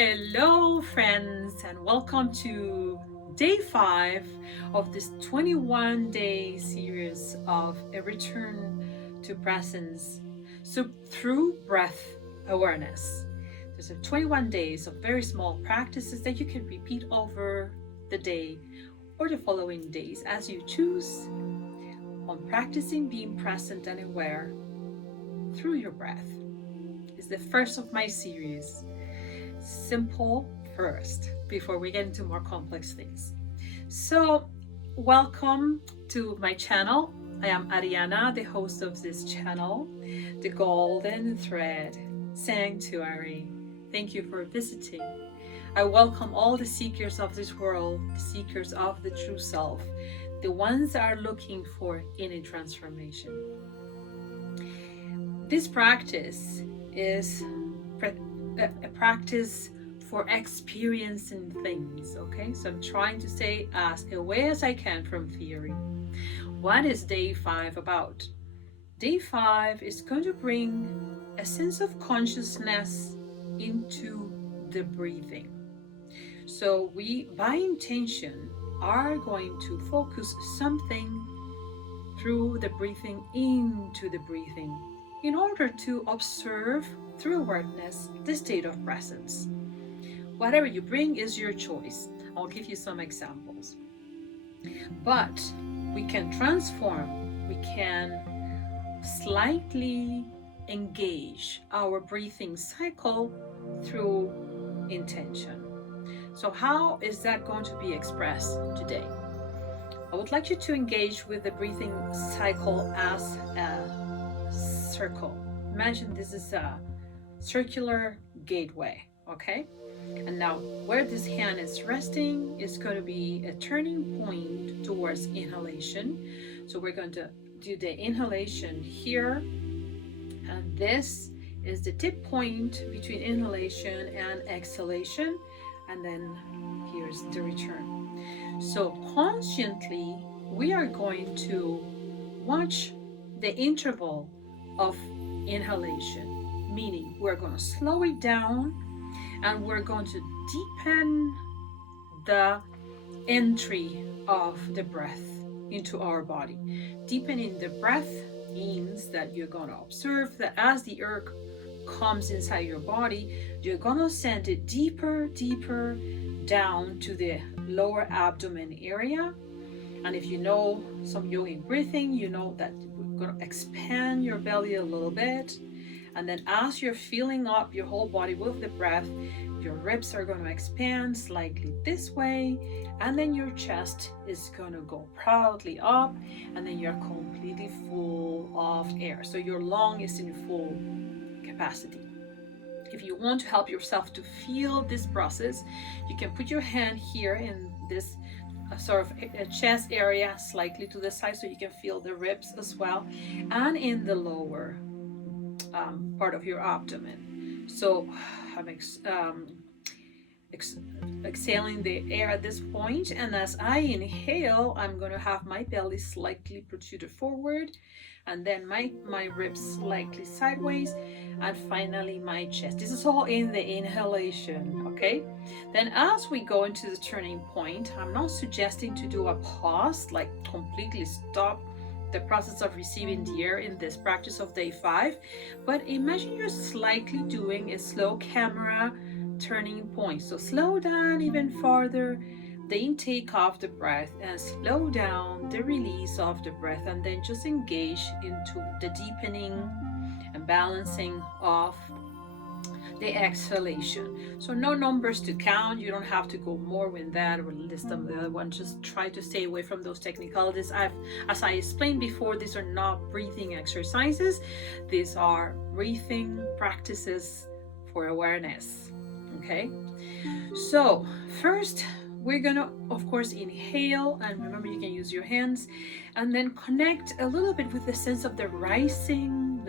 Hello, friends, and welcome to day 5 of this 21-day series of a return to presence. So, through breath awareness, there's a 21 days of very small practices that you can repeat over the day or the following days as you choose on practicing being present and aware through your breath. It's the first of my series. Simple first before we get into more complex things. So, welcome to my channel. I am Ariana, the host of this channel, the Golden Thread Sanctuary. Thank you for visiting. I welcome all the seekers of this world, the seekers of the true self, the ones that are looking for inner transformation. This practice is a practice for experiencing things, okay? So I'm trying to stay as away as I can from theory. What is day 5 about? Day 5 is going to bring a sense of consciousness into the breathing. So we, by intention, are going to focus something through the breathing into the breathing in order to observe through awareness the state of presence. Whatever you bring is your choice. I'll give you some examples. But we can transform, we can slightly engage our breathing cycle through intention. So how is that going to be expressed today? I would like you to engage with the breathing cycle as a circle. Imagine this is a circular gateway, okay? And now where this hand is resting is going to be a turning point towards inhalation. So we're going to do the inhalation here, and this is the tip point between inhalation and exhalation, and then here's the return. So consciously we are going to watch the interval of inhalation, meaning we're going to slow it down and we're going to deepen the entry of the breath into our body. Deepening the breath means that you're going to observe that as the air comes inside your body, you're going to send it deeper down to the lower abdomen area. And if you know some yogic breathing, you know that we're going to expand your belly a little bit. And then as you're filling up your whole body with the breath, your ribs are going to expand slightly this way, and then your chest is going to go proudly up, and then you're completely full of air. So your lung is in full capacity. If you want to help yourself to feel this process, you can put your hand here in this sort of a chest area slightly to the side so you can feel the ribs as well, and in the lower part of your abdomen. So I'm exhaling the air at this point, and as I inhale, I'm going to have my belly slightly protruded forward, and then my ribs slightly sideways, and finally my chest. This is all in the inhalation, okay? Then as we go into the turning point, I'm not suggesting to do a pause, like completely stop the process of receiving the air in this practice of day 5, but imagine you're slightly doing a slow camera turning point. So slow down even farther the intake of the breath and slow down the release of the breath, and then just engage into the deepening and balancing of the exhalation. So no numbers to count. You don't have to go more with that or list them the other one. Just try to stay away from those technicalities. As I explained before, these are not breathing exercises. These are breathing practices for awareness. Okay, so first we're gonna, of course, inhale, and remember you can use your hands, and then connect a little bit with the sense of the rising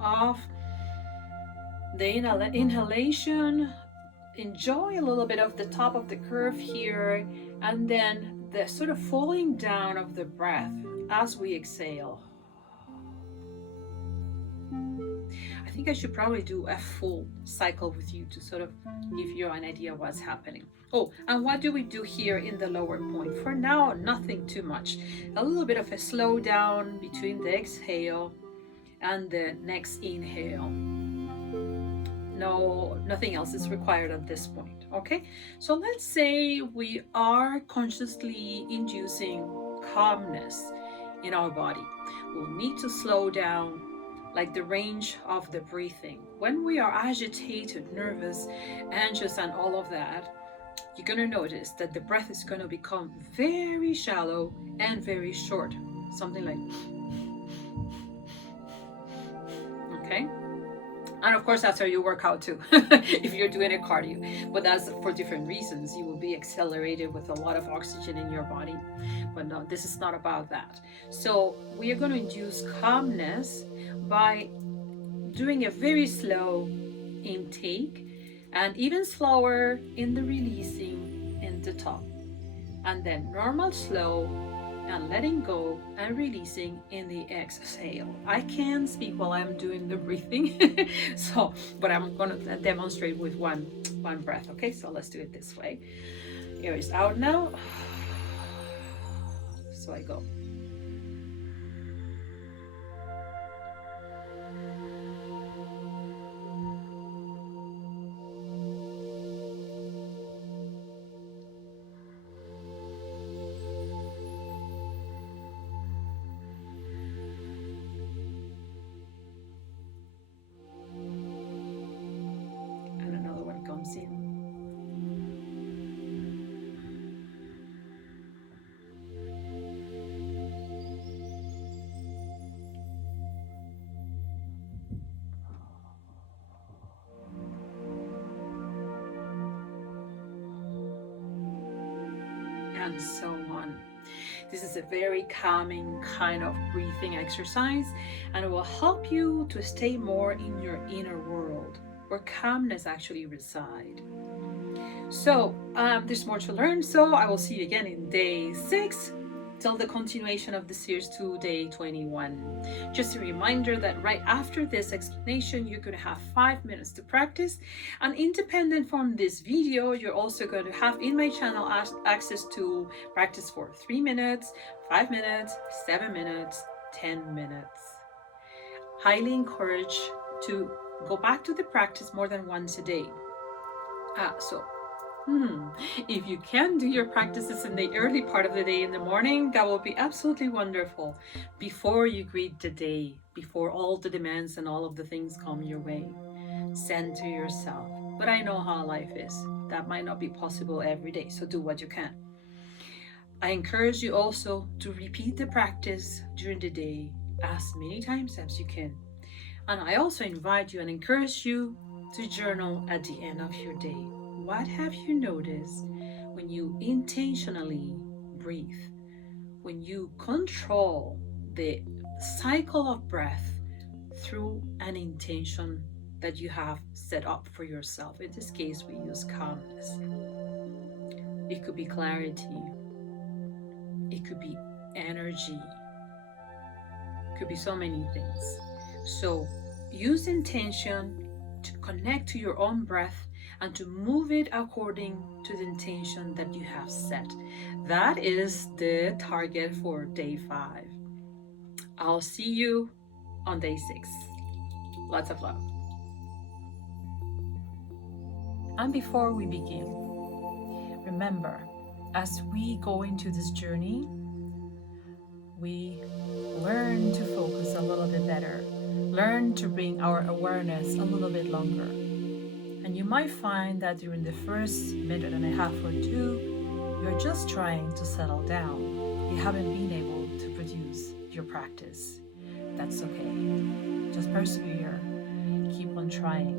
of the inhalation. Enjoy a little bit of the top of the curve here, and then the sort of falling down of the breath as we exhale. I think I should probably do a full cycle with you to sort of give you an idea of what's happening. Oh, and what do we do here in the lower point? For now, nothing too much. A little bit of a slow down between the exhale and the next inhale. No, nothing else is required at this point. Okay, so let's say we are consciously inducing calmness in our body. We'll need to slow down, like the range of the breathing. When we are agitated, nervous, anxious, and all of that, you're going to notice that the breath is going to become very shallow and very short. Something like, okay? And of course, that's how you work out too, if you're doing a cardio. But that's for different reasons. You will be accelerated with a lot of oxygen in your body. But no, this is not about that. So we are going to induce calmness by doing a very slow intake and even slower in the releasing in the top. And then normal slow and letting go and releasing in the exhale. I can speak while I'm doing the breathing, but I'm going to demonstrate with one breath. Okay, so let's do it this way. Air is out now. So I go. And so on. This is a very calming kind of breathing exercise, and it will help you to stay more in your inner world where calmness actually resides. So there's more to learn, so I will see you again in day 6 till the continuation of the series to day 21. Just a reminder that right after this explanation, you're going to have 5 minutes to practice. And independent from this video, you're also going to have in my channel access to practice for 3 minutes, 5 minutes, 7 minutes, 10 minutes. Highly encourage to go back to the practice more than once a day. If you can do your practices in the early part of the day in the morning, that will be absolutely wonderful. Before you greet the day, before all the demands and all of the things come your way, center yourself. But I know how life is. That might not be possible every day, so do what you can. I encourage you also to repeat the practice during the day as many times as you can. And I also invite you and encourage you to journal at the end of your day. What have you noticed when you intentionally breathe? When you control the cycle of breath through an intention that you have set up for yourself. In this case, we use calmness. It could be clarity. It could be energy. It could be so many things. So use intention to connect to your own breath and to move it according to the intention that you have set. That is the target for day 5. I'll see you on day 6. Lots of love. And before we begin, remember, as we go into this journey, we learn to focus a little bit better, learn to bring our awareness a little bit longer. And you might find that during the first minute and a half or 2, you're just trying to settle down. You haven't been able to produce your practice. That's okay. Just persevere. Keep on trying.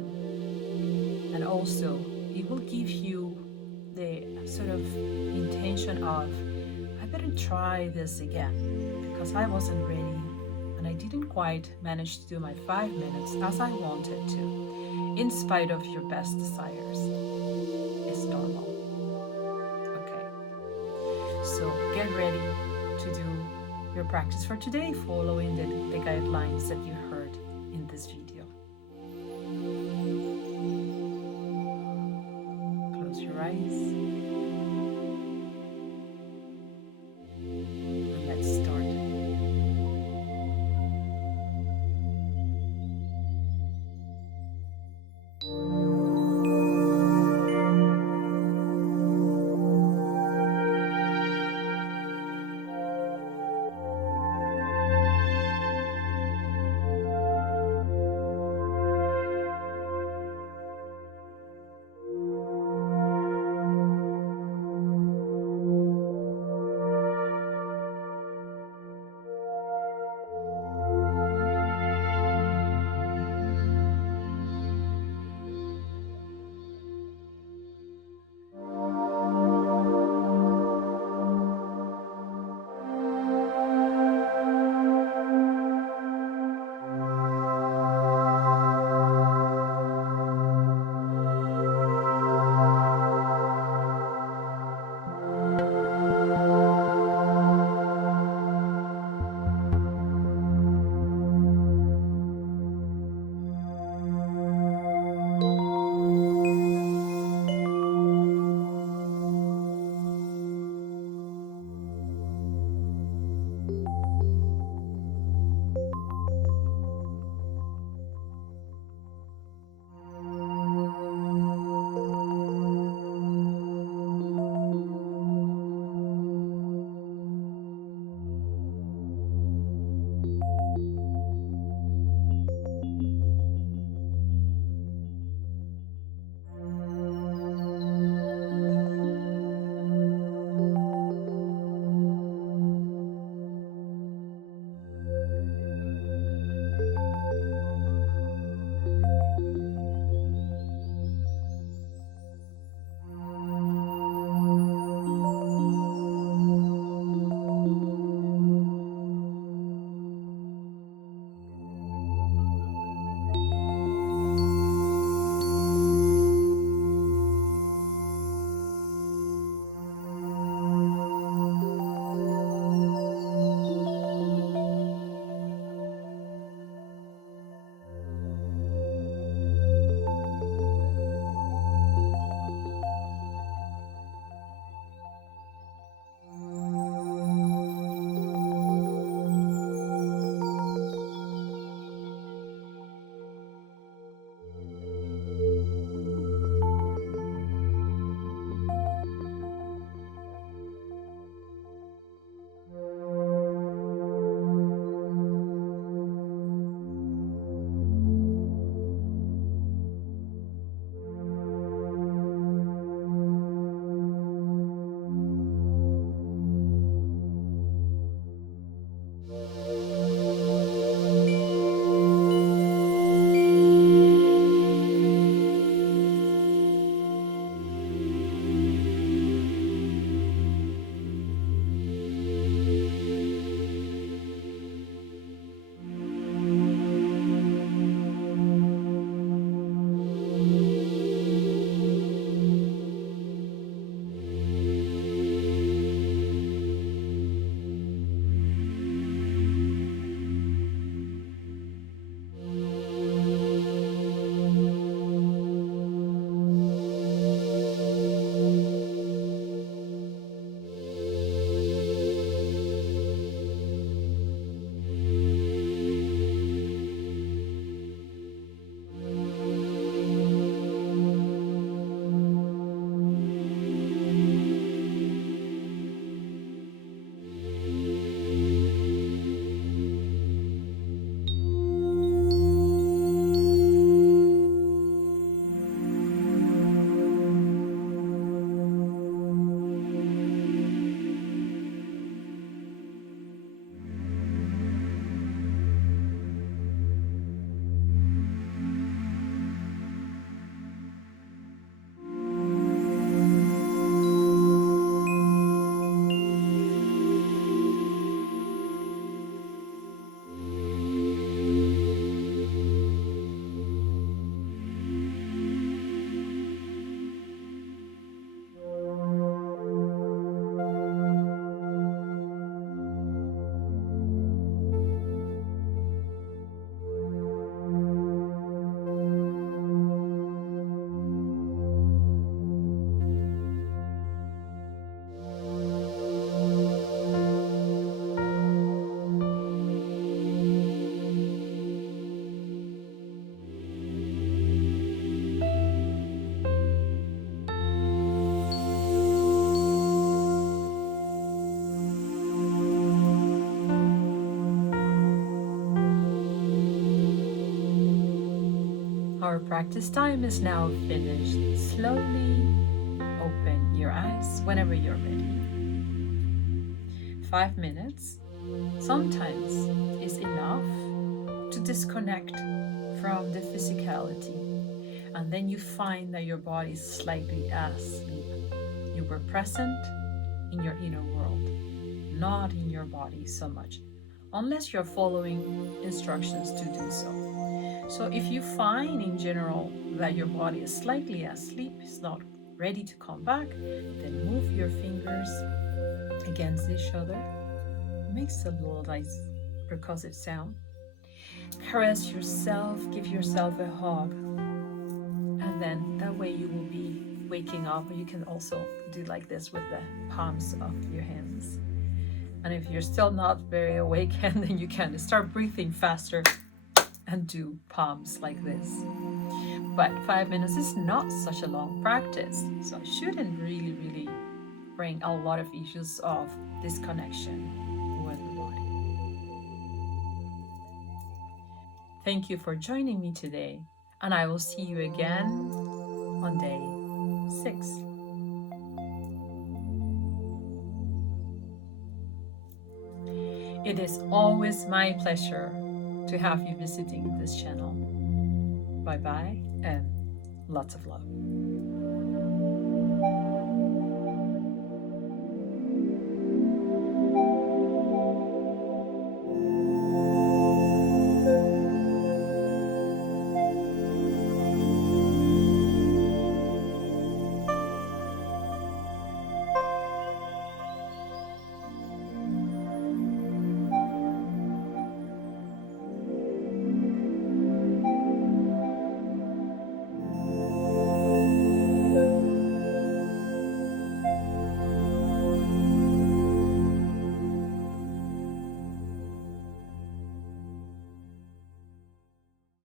And also, it will give you the sort of intention of, I better try this again, because I wasn't ready and I didn't quite manage to do my 5 minutes as I wanted to, in spite of your best desires. It's normal. Okay. So get ready to do your practice for today, following the guidelines that you heard in this video. close your eyes. And let's start. Our practice time is now finished. Slowly open your eyes whenever you're ready. 5 minutes sometimes is enough to disconnect from the physicality, and then you find that your body is slightly asleep. You were present in your inner world, not in your body so much, unless you're following instructions to do so. So if you find in general that your body is slightly asleep, it's not ready to come back, then move your fingers against each other. It makes a little nice percussive sound. Caress yourself, give yourself a hug, and then that way you will be waking up. You can also do like this with the palms of your hands. And if you're still not very awake, then you can start breathing faster and do palms like this. But 5 minutes is not such a long practice, so it shouldn't really bring a lot of issues of disconnection with the body. Thank you for joining me today, and I will see you again on day 6. It is always my pleasure to have you visiting this channel. Bye bye and lots of love.